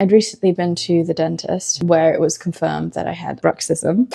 I'd recently been to the dentist where it was confirmed that I had bruxism.